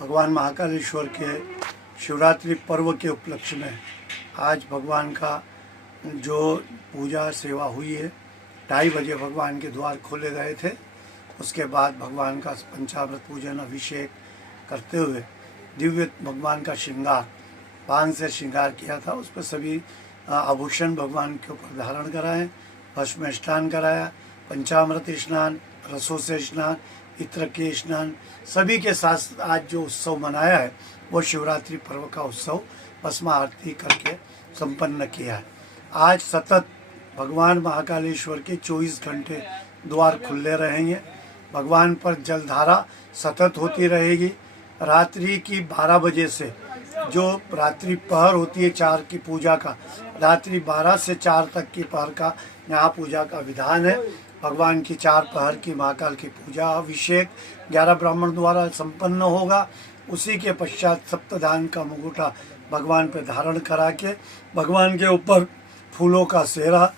भगवान महाकालेश्वर के शिवरात्रि पर्व के उपलक्ष्य में आज भगवान का जो पूजा सेवा हुई है, 2:30 बजे भगवान के द्वार खोले गए थे। उसके बाद भगवान का पंचामृत पूजन अभिषेक करते हुए दिव्य भगवान का श्रृंगार, पान से श्रृंगार किया था। उस पर सभी आभूषण भगवान के ऊपर धारण कराए, भस्म स्नान कराया, पंचामृत स्नान, रसों से स्नान, इत्र के स्नान, सभी के साथ आज जो उत्सव मनाया है वो शिवरात्रि पर्व का उत्सव भस्म आरती करके संपन्न किया है। आज सतत भगवान महाकालेश्वर के 24 घंटे द्वार खुले रहेंगे। भगवान पर जलधारा सतत होती रहेगी। रात्रि की 12 बजे से जो रात्रि पहर होती है 4 की पूजा का, रात्रि 12 से 4 तक की पहर का यहाँ पूजा का विधान है। भगवान की 4 पहर की महाकाल की पूजा अभिषेक 11 ब्राह्मण द्वारा संपन्न होगा। उसी के पश्चात सप्तधान का मुकुटा भगवान पर धारण करा के भगवान के ऊपर फूलों का सेहरा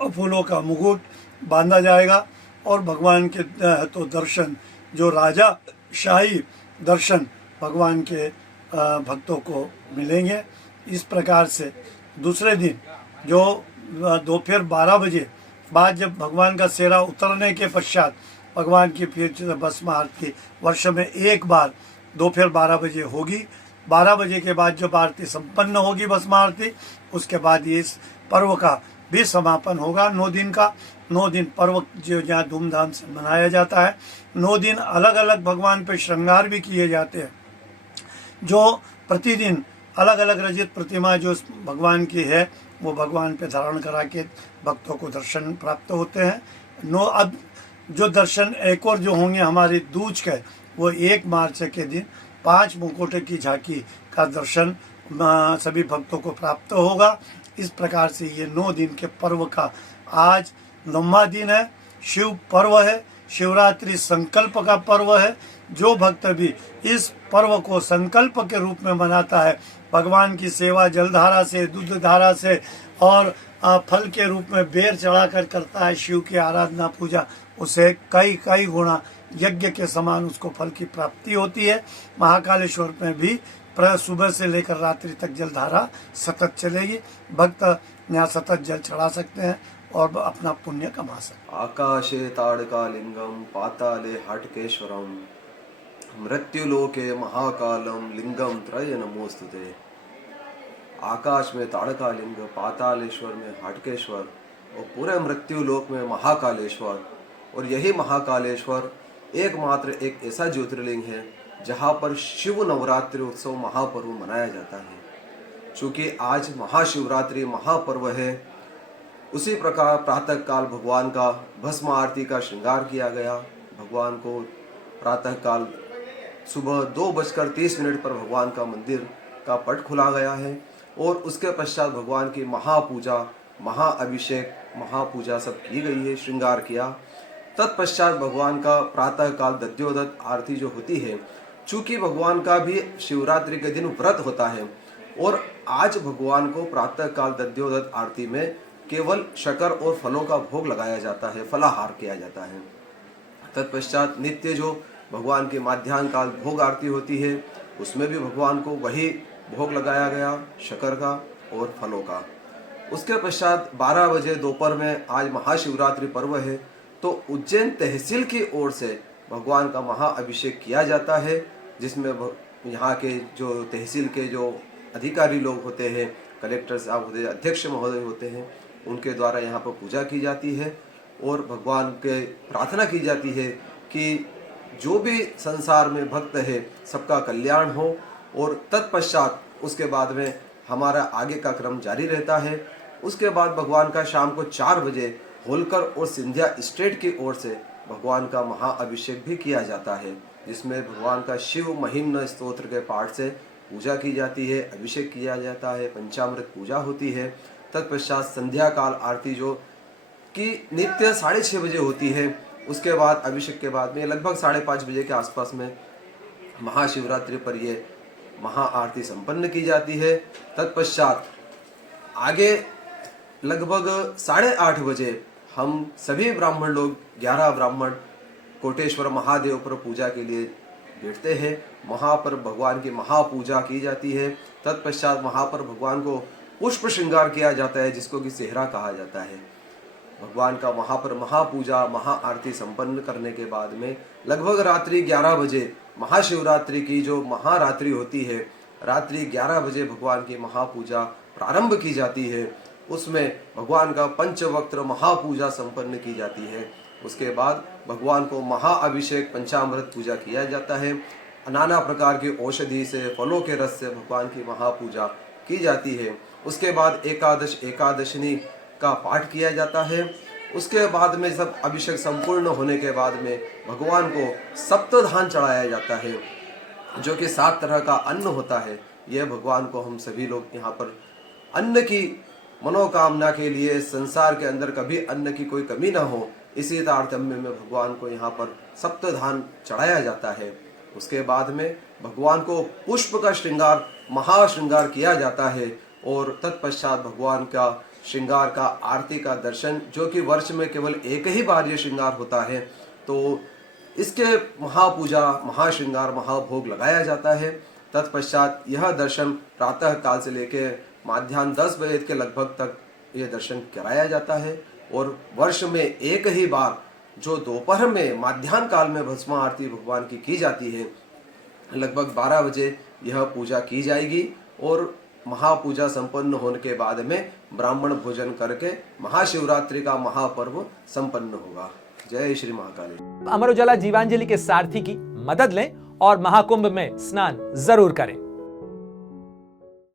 और फूलों का मुकुट बांधा जाएगा और भगवान के तो दर्शन, जो राजा शाही दर्शन भगवान के भक्तों को मिलेंगे। इस प्रकार से दूसरे दिन जो दोपहर 12 बजे बाद जब भगवान का सेहरा उतरने के पश्चात भगवान की फिर भस्म आरती वर्ष में एक बार दोपहर 12 बजे होगी। 12 बजे के बाद जब आरती संपन्न होगी भस्म आरती, उसके बाद इस पर्व का भी समापन होगा। 9 दिन का 9 दिन पर्व जो यहाँ धूमधाम से मनाया जाता है। 9 दिन अलग अलग भगवान पे श्रृंगार भी किए जाते हैं। जो प्रतिदिन अलग अलग रजित प्रतिमा जो भगवान की है वो भगवान पे धारण करा के भक्तों को दर्शन प्राप्त होते हैं। अब जो दर्शन एक और जो होंगे हमारे दूज के, वो 1 मार्च के दिन 5 मुकुट की झांकी का दर्शन सभी भक्तों को प्राप्त होगा। इस प्रकार से ये 9 दिन के पर्व का आज 9वां दिन है। शिव पर्व है, शिवरात्रि संकल्प का पर्व है। जो भक्त भी इस पर्व को संकल्प के रूप में मनाता है, भगवान की सेवा जलधारा से, दूध धारा से और फल के रूप में बेर चढ़ाकर करता है, शिव की आराधना पूजा, उसे कई गुणा यज्ञ के समान उसको फल की प्राप्ति होती है। महाकालेश्वर में भी सुबह से लेकर रात्रि तक जलधारा सतत चलेगी। भक्त यहाँ सतत जल चढ़ा सकते हैं और अपना पुण्य कमा सकते हैं। आकाशे ताड़कालिंगम पाताले हाटकेश्वरम मृत्युलोके महाकालम लिंगम त्रय नमोस्तुते। आकाश में ताड़कालिंग, पातालेश्वर में हाटकेश्वर और पूरे मृत्युलोक में महाकालेश्वर। और यही महाकालेश्वर एकमात्र एक ऐसा ज्योतिर्लिंग है जहाँ पर शिव नवरात्रि उत्सव महापर्व मनाया जाता है। चूँकि आज महाशिवरात्रि महापर्व है, उसी प्रकार प्रातः काल भगवान का भस्म आरती का श्रृंगार किया गया। भगवान को प्रातः काल सुबह 2:30 पर भगवान का मंदिर का पट खुला गया है और उसके पश्चात भगवान की महापूजा, महाअभिषेक, महापूजा सब की गई है, श्रृंगार किया। तत्पश्चात भगवान का प्रातः काल दध्योदत आरती जो होती है, चूँकि भगवान का भी शिवरात्रि के दिन व्रत होता है और आज भगवान को प्रातः काल दध्योदत आरती में केवल शक्कर और फलों का भोग लगाया जाता है, फलाहार किया जाता है। तत्पश्चात नित्य जो भगवान की माध्याह्न काल भोग आरती होती है, उसमें भी भगवान को वही भोग लगाया गया, शक्कर का और फलों का। उसके पश्चात 12 बजे दोपहर में आज महाशिवरात्रि पर्व है, तो उज्जैन तहसील की ओर से भगवान का महाअभिषेक किया जाता है, जिसमें यहाँ के जो तहसील के जो अधिकारी लोग होते हैं, कलेक्टर साहब होते हैं, अध्यक्ष महोदय होते हैं, उनके द्वारा यहाँ पर पूजा की जाती है और भगवान के प्रार्थना की जाती है कि जो भी संसार में भक्त है सबका कल्याण हो। और तत्पश्चात उसके बाद में हमारा आगे का क्रम जारी रहता है। उसके बाद भगवान का शाम को 4 बजे होलकर और सिंधिया स्टेट की ओर से भगवान का महाअभिषेक भी किया जाता है, जिसमें भगवान का शिव महिम्न स्तोत्र के पाठ से पूजा की जाती है, अभिषेक किया जाता है, पंचामृत पूजा होती है। तत्पश्चात संध्या काल आरती जो कि नित्य 6:30 बजे होती है, उसके बाद अभिषेक के बाद में लगभग 5:30 बजे के आसपास में महाशिवरात्रि पर ये महा आरती संपन्न की जाती है। तत्पश्चात आगे लगभग 8:30 बजे हम सभी ब्राह्मण लोग 11 ब्राह्मण कोटेश्वर महादेव पर पूजा के लिए बैठते हैं। वहाँ पर भगवान की महापूजा की जाती है। तत्पश्चात वहाँ पर भगवान को पुष्प श्रृंगार किया जाता है, जिसको कि सेहरा कहा जाता है। भगवान का वहाँ पर महापूजा महाआरती संपन्न करने के बाद में लगभग रात्रि 11 बजे महाशिवरात्रि की जो महारात्रि होती है, रात्रि 11 बजे भगवान की महापूजा प्रारंभ की जाती है। उसमें भगवान का पंचवक्त्र महापूजा संपन्न की जाती है। उसके बाद भगवान को महाअभिषेक पंचामृत पूजा किया जाता है। नाना प्रकार की औषधि से, फलों के रस से भगवान की महापूजा की जाती है। उसके बाद एकादशनी का पाठ किया जाता है। उसके बाद में सब अभिषेक संपूर्ण होने के बाद में भगवान को सप्तधान चढ़ाया जाता है, जो कि 7 तरह का अन्न होता है। यह भगवान को हम सभी लोग यहाँ पर अन्न की मनोकामना के लिए, संसार के अंदर कभी अन्न की कोई कमी ना हो, इसी तारतम्य में भगवान को यहाँ पर सप्तधान चढ़ाया जाता है। उसके बाद में भगवान को पुष्प का श्रृंगार, महाश्रृंगार किया जाता है और तत्पश्चात भगवान का श्रृंगार का, आरती का दर्शन, जो कि वर्ष में केवल एक ही बार ये श्रृंगार होता है, तो इसके महापूजा, महाश्रृंगार, महाभोग लगाया जाता है। तत्पश्चात यह दर्शन प्रातः काल से लेकर माध्याह्न 10 बजे के लगभग तक यह दर्शन कराया जाता है और वर्ष में एक ही बार जो दोपहर में माध्याह्न काल में भस्म आरती भगवान की जाती है, लगभग 12 बजे यह पूजा की जाएगी और महापूजा संपन्न होने के बाद में ब्राह्मण भोजन करके महाशिवरात्रि का महापर्व संपन्न होगा। जय श्री महाकाली। अमर उजाला जीवांजलि के सारथी की मदद लें और महाकुंभ में स्नान जरूर करें।